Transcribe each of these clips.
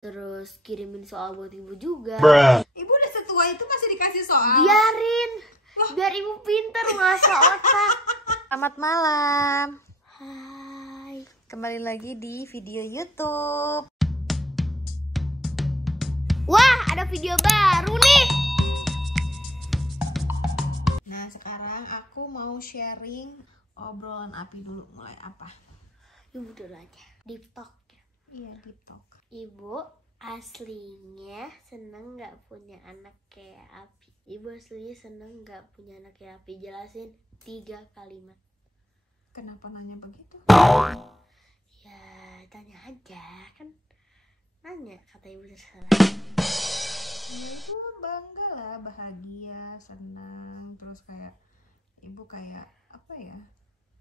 Terus kirimin soal buat ibu juga. Ibu udah setua itu masih dikasih soal? Biarin, biar ibu pintar ngasah otak. Selamat malam. Hai. Kembali lagi di video YouTube. Wah, ada video baru nih. Nah, sekarang aku mau sharing obrolan Api dulu. Mulai apa? Ibu dulu aja. Deep talk. Iya, deep talk. Ibu aslinya seneng nggak punya anak kayak Api? Ibu aslinya seneng nggak punya anak kayak Api? Jelasin 3 kalimat. Kenapa nanya begitu? Ya tanya aja kan. Nanya kata ibu terserah. Ibu bangga lah, bahagia, senang. Terus kayak ibu kayak apa ya?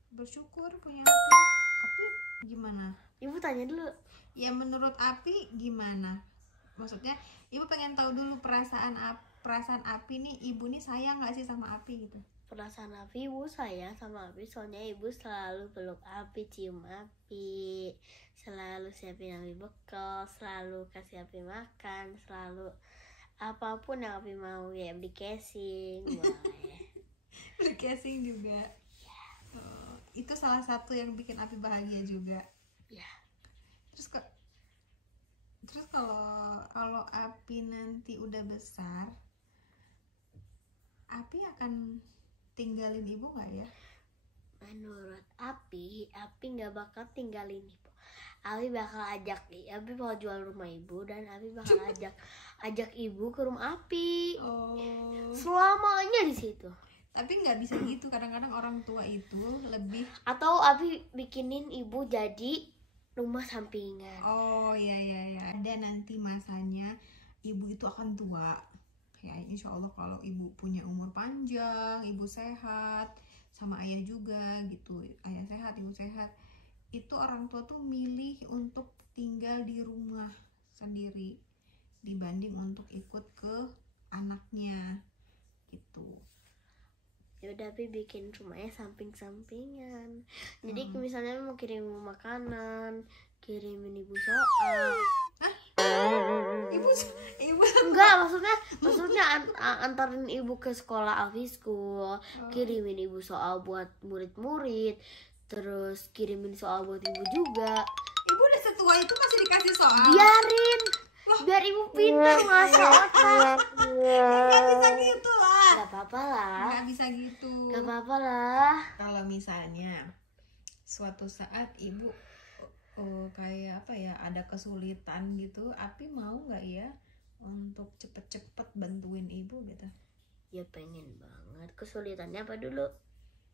Bersyukur punya Api. Api gimana? Ibu tanya dulu. Ya menurut Api gimana? Maksudnya ibu pengen tahu dulu perasaan Api nih, ibu nih sayang nggak sih sama Api gitu? Perasaan Api, ibu sayang sama Api soalnya ibu selalu peluk Api, cium Api, selalu siapin Api bekal, selalu kasih Api makan, selalu apapun yang Api mau, ya beli casing, boleh. Beli casing juga. Oh, itu salah satu yang bikin Api bahagia juga. Ya. Terus kalau Api nanti udah besar, Api akan tinggalin ibu nggak ya? Menurut Api nggak bakal tinggalin ibu. Api bakal Api bakal jual rumah ibu dan Api bakal ajak ibu ke rumah Api. Oh. Selamanya di situ. Tapi nggak bisa gitu, kadang-kadang orang tua itu lebih. Atau Api bikinin ibu jadi rumah sampingan. Oh iya. Ada nanti masanya ibu itu akan tua. Ya insya Allah kalau ibu punya umur panjang, ibu sehat, sama ayah juga gitu. Ayah sehat, ibu sehat. Itu orang tua tuh milih untuk tinggal di rumah sendiri dibanding untuk ikut ke anaknya gitu. Yaudah Api bikin rumahnya samping-sampingan. Jadi misalnya mau kirim makanan, kirimin ibu soal. Ibu Enggak, maksudnya antarin ibu ke sekolah Afi School, kirimin ibu soal buat murid-murid, terus kirimin soal buat ibu juga. Ibu udah setua itu masih dikasih soal? Biarin, biar ibu pintar ngasah otak. Nggak bisa gitu lah. Gak apa-apa lah. Nggak bisa gitu. Gak apa-apa lah. Kalau misalnya suatu saat ibu kayak apa ya, ada kesulitan gitu, Api mau nggak ya untuk cepet-cepet bantuin ibu gitu? Ya pengen banget. Kesulitannya apa dulu?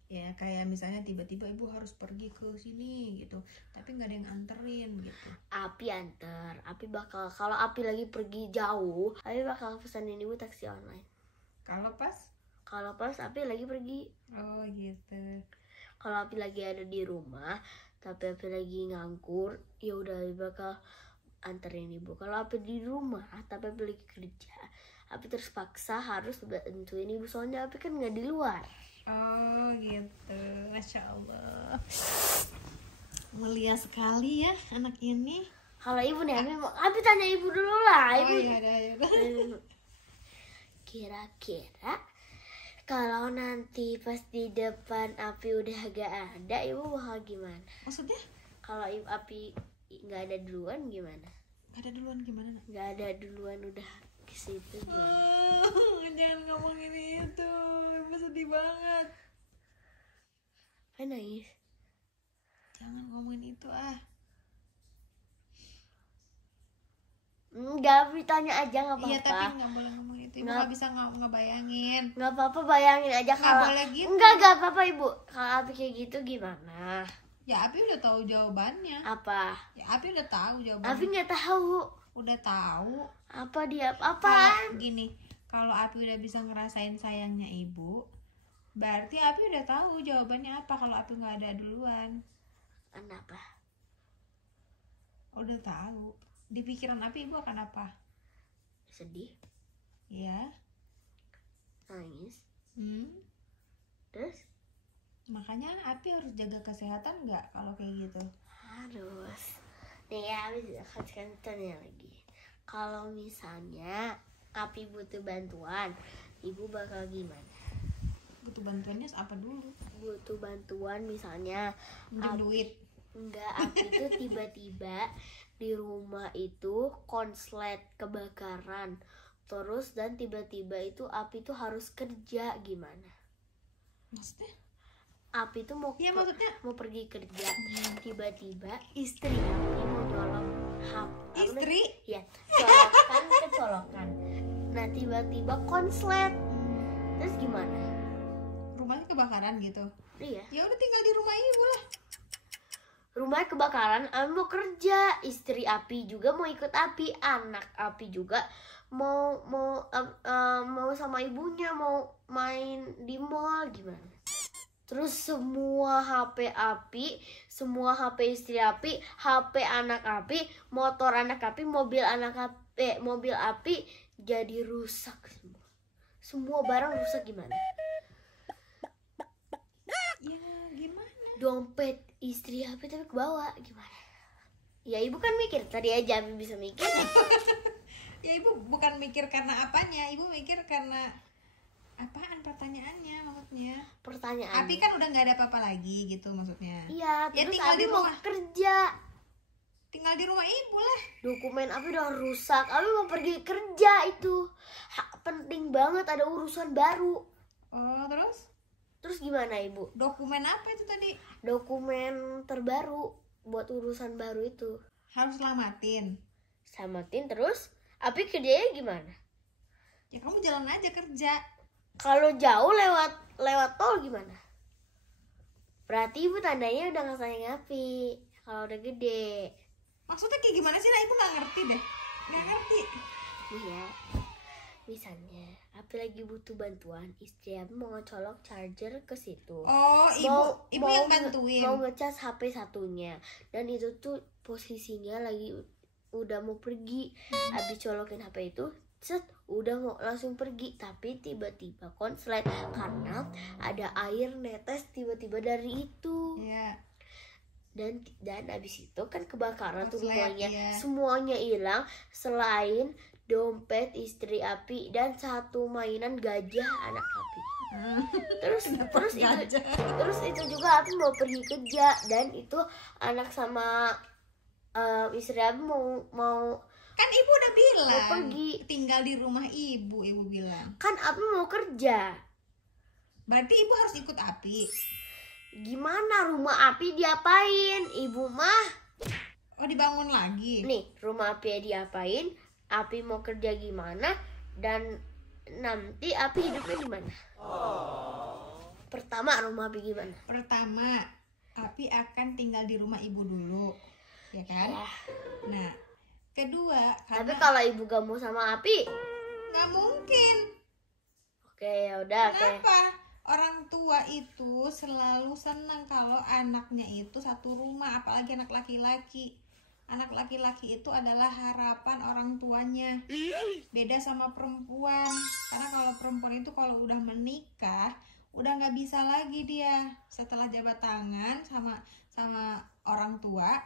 Ya kayak misalnya tiba-tiba ibu harus pergi ke sini gitu, tapi nggak ada yang anterin gitu. Api anter. Api bakal, kalau Api lagi pergi jauh, Api bakal pesanin ibu taksi online. Kalau pas Api lagi pergi. Oh gitu. Kalau Api lagi ada di rumah tapi Api lagi nganggur, ya udah Api bakal anterin ibu. Kalau Api di rumah tapi Api lagi kerja, Api terpaksa harus bantuin ibu soalnya Api kan nggak di luar. Oh gitu, Masya Allah, mulia sekali ya anak ini. Kalau ibu nih, Api tanya ibu dulu lah. Oh iya. Kira-kira kalau nanti pas di depan Api udah gak ada, ibu bakal gimana? Maksudnya? Kalau Api nggak ada duluan gimana? Gak ada duluan gimana? Nggak ada duluan udah ke situ gimana? Jangan ngomongin itu, ibu sedih banget. Kan nangis? Jangan ngomongin itu ah. Enggak, Api tanya aja nggak apa-apa. Iya tapi nggak boleh ngomongin itu, ibu nggak bisa ngebayangin. Nggak apa-apa, bayangin aja. Nggak boleh gitu. Nggak apa-apa ibu. Kalau Api kayak gitu gimana? Ya Api udah tahu jawabannya. Apa? Ya Api udah tahu jawabannya. Api nggak tahu. Udah tahu. Apa dia? Apa? Gini, kalau Api udah bisa ngerasain sayangnya ibu, berarti Api udah tahu jawabannya apa kalau Api nggak ada duluan. Kenapa? Udah tahu. Di pikiran Api ibu akan apa? Sedih. Ya. Nangis. Terus? Makanya Api harus jaga kesehatan nggak kalau kayak gitu? Harus. Nih ya, Api akan tanya lagi. Kalau misalnya api butuh bantuan, ibu bakal gimana? Butuh bantuannya apa dulu? Butuh bantuan misalnya Minjem duit. enggak, api itu tiba-tiba di rumah itu konslet kebakaran. Terus dan tiba-tiba itu api itu harus kerja, gimana? Maksudnya? Api itu Iya, maksudnya mau pergi kerja. Tiba-tiba istri api mau nyolong istri? Ya, colokan. Nah, tiba-tiba konslet. Terus gimana? Rumahnya kebakaran gitu. Iya. Ya udah tinggal di rumah ibu lah. Rumahnya kebakaran, api mau kerja. Istri api juga mau ikut api. Anak api juga mau sama ibunya mau main di mall, gimana? Terus semua HP api, semua HP istri api, HP anak api, motor anak api, mobil api jadi rusak semua. Semua barang rusak, gimana? Ya gimana? Dompet istri api tapi ke bawah, gimana? Ya ibu kan mikir, tadi aja Abi bisa mikir. Ya ibu bukan mikir karena apanya, ibu mikir karena apaan pertanyaannya maksudnya? Pertanyaan. Api kan udah nggak ada apa-apa lagi gitu maksudnya. Iya, Ya terus tinggal Abi di mau rumah. kerja. Tinggal di rumah ibu lah. Dokumen Abi udah rusak. Abi mau pergi kerja itu. Penting banget, ada urusan baru. Oh, terus? Terus gimana ibu? Dokumen apa itu tadi? Dokumen terbaru buat urusan baru itu. Harus selamatin. Samatin terus. Abi kerjanya gimana? Ya kamu jalan aja kerja. Kalau jauh lewat tol gimana? Berarti ibu tandanya udah nggak sayang Abi. Kalau udah gede. Maksudnya kayak gimana sih? Nah, ibu nggak ngerti deh. Nggak ngerti. Iya. Misalnya Abi lagi butuh bantuan, istri Abi mau ngecolok charger ke situ. Oh, ibu yang bantuin. Mau ngecas HP satunya. Dan itu tuh posisinya lagi udah mau pergi. Abi colokin HP itu, set, udah mau langsung pergi, tapi tiba-tiba konslet karena ada air netes tiba-tiba dari itu. Iya. Dan abis itu kan kebakaran tuh Konslet, semuanya. iya. Semuanya hilang selain dompet istri api dan satu mainan gajah anak api. Terus itu juga api mau pergi kerja dan itu anak sama istri api mau Kan ibu udah bilang mau pergi. tinggal di rumah ibu bilang. Kan api mau kerja. Berarti ibu harus ikut api. Gimana rumah api diapain? Ibu mah Oh, dibangun lagi. nih, rumah api diapain? Api mau kerja gimana? Dan nanti api hidupnya gimana? Pertama, rumah api gimana? Pertama, api akan tinggal di rumah ibu dulu, ya kan? Ya. Nah, kedua, Tapi karena kalau ibu gak mau sama api, nggak mungkin. oke, ya udah, oke. Kenapa? Orang tua itu selalu senang kalau anaknya itu satu rumah, apalagi anak laki-laki. Anak laki-laki itu adalah harapan orang tuanya. Beda sama perempuan. Karena kalau perempuan itu kalau udah menikah, udah nggak bisa lagi dia setelah jabat tangan sama orang tua.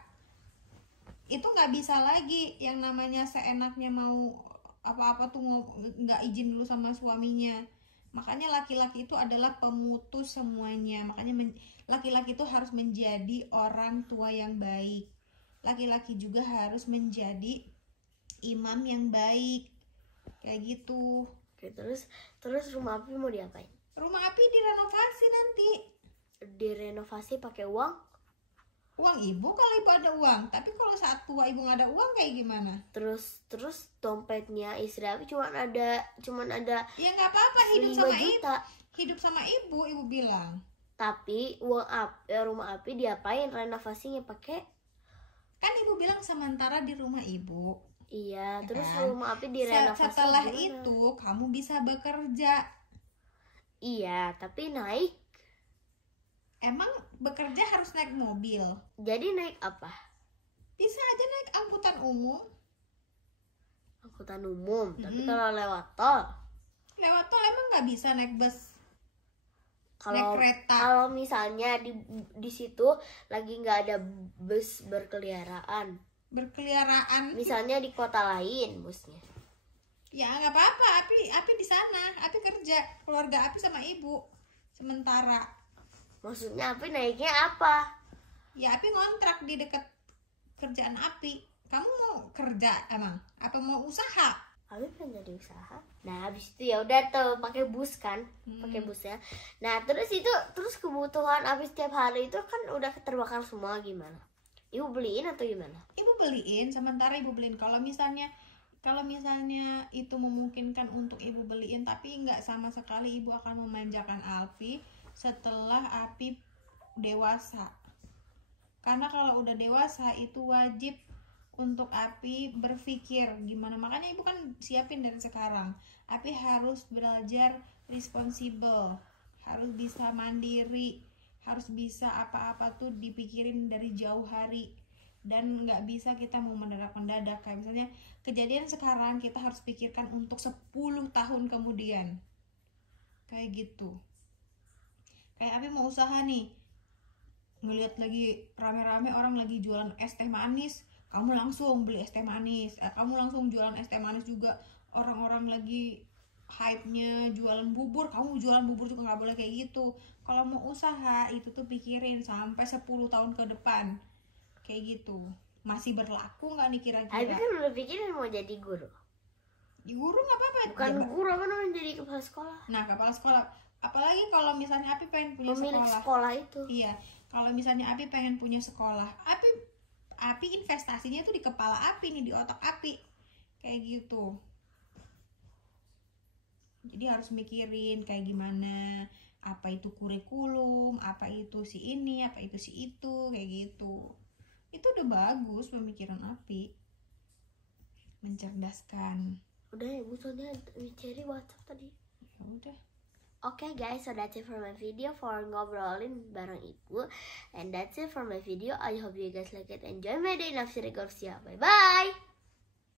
Itu nggak bisa lagi yang namanya seenaknya mau apa-apa tuh mau nggak izin dulu sama suaminya. Makanya laki-laki itu adalah pemutus semuanya. Makanya laki-laki itu harus menjadi orang tua yang baik. Laki-laki juga harus menjadi imam yang baik. Kayak gitu. Oke, terus rumah api mau diapain? Rumah api direnovasi nanti. Direnovasi pakai uang? Uang ibu kalau ibu ada uang. Tapi kalau saat tua ibu nggak ada uang kayak gimana? Terus dompetnya istri api cuman ada Ya nggak apa-apa, 5 juta. Hidup sama ibu bilang. Tapi rumah api diapain renovasinya pakai? Kan ibu bilang sementara di rumah ibu. Iya, terus kan? rumah api direnovasi Setelah gimana? itu kamu bisa bekerja. Iya, tapi naik. Emang bekerja harus naik mobil? Jadi naik apa? Bisa aja naik angkutan umum. Angkutan umum. Tapi Mm-mm. kalau lewat tol, Lewat tol emang nggak bisa naik bus? kalau Naik kereta. kalau misalnya di situ lagi nggak ada bus berkeliaran, berkeliaran. Misalnya di kota lain busnya. Ya nggak apa-apa, Api di sana, Api kerja, keluarga Api sama ibu sementara. Maksudnya Api naiknya apa? Ya Api ngontrak di dekat kerjaan Api. Kamu mau kerja emang? Apa mau usaha? Api pengen jadi usaha. Nah habis itu ya udah tuh pakai bus kan, pakai busnya. Nah terus kebutuhan Api setiap hari itu kan udah terbakar semua, gimana? Ibu beliin atau gimana? Ibu beliin, sementara ibu beliin. Kalau misalnya itu memungkinkan untuk ibu beliin, tapi nggak sama sekali ibu akan memanjakan Api setelah Api dewasa. Karena kalau udah dewasa itu wajib untuk Api berpikir gimana. Makanya ibu kan siapin dari sekarang. Api harus belajar responsible, harus bisa mandiri, harus bisa apa-apa tuh dipikirin dari jauh hari. Dan nggak bisa kita mau mendadak kayak misalnya kejadian sekarang kita harus pikirkan untuk 10 tahun kemudian, kayak gitu. Kayak Api mau usaha nih, ngeliat lagi rame-rame orang lagi jualan es teh manis, kamu langsung beli es teh manis. Kamu langsung jualan es teh manis juga. Orang-orang lagi hype-nya jualan bubur, kamu jualan bubur juga nggak boleh kayak gitu. Kalau mau usaha itu tuh pikirin sampai 10 tahun ke depan, kayak gitu. Masih berlaku nggak nih kira-kira? Abi kan udah pikirin mau jadi guru. Guru nggak apa-apa. Bukan guru, apa namanya, jadi kepala sekolah. Nah, kepala sekolah. Apalagi kalau misalnya Api pengen punya pemilik sekolah itu. Iya, kalau misalnya Api pengen punya sekolah, Api investasinya tuh di kepala Api nih, di otak Api, kayak gitu. Jadi harus mikirin kayak gimana, apa itu kurikulum, apa itu si ini, apa itu si itu, kayak gitu. Itu udah bagus pemikiran Api, mencerdaskan. Udah ya Bu, soalnya cari WhatsApp tadi. Ya udah. Okay guys, so that's it for my video for ngobrolin bareng ibu. And that's it for my video. I hope you guys like it. Enjoy my day. Nafsi Rekorsia. Bye bye.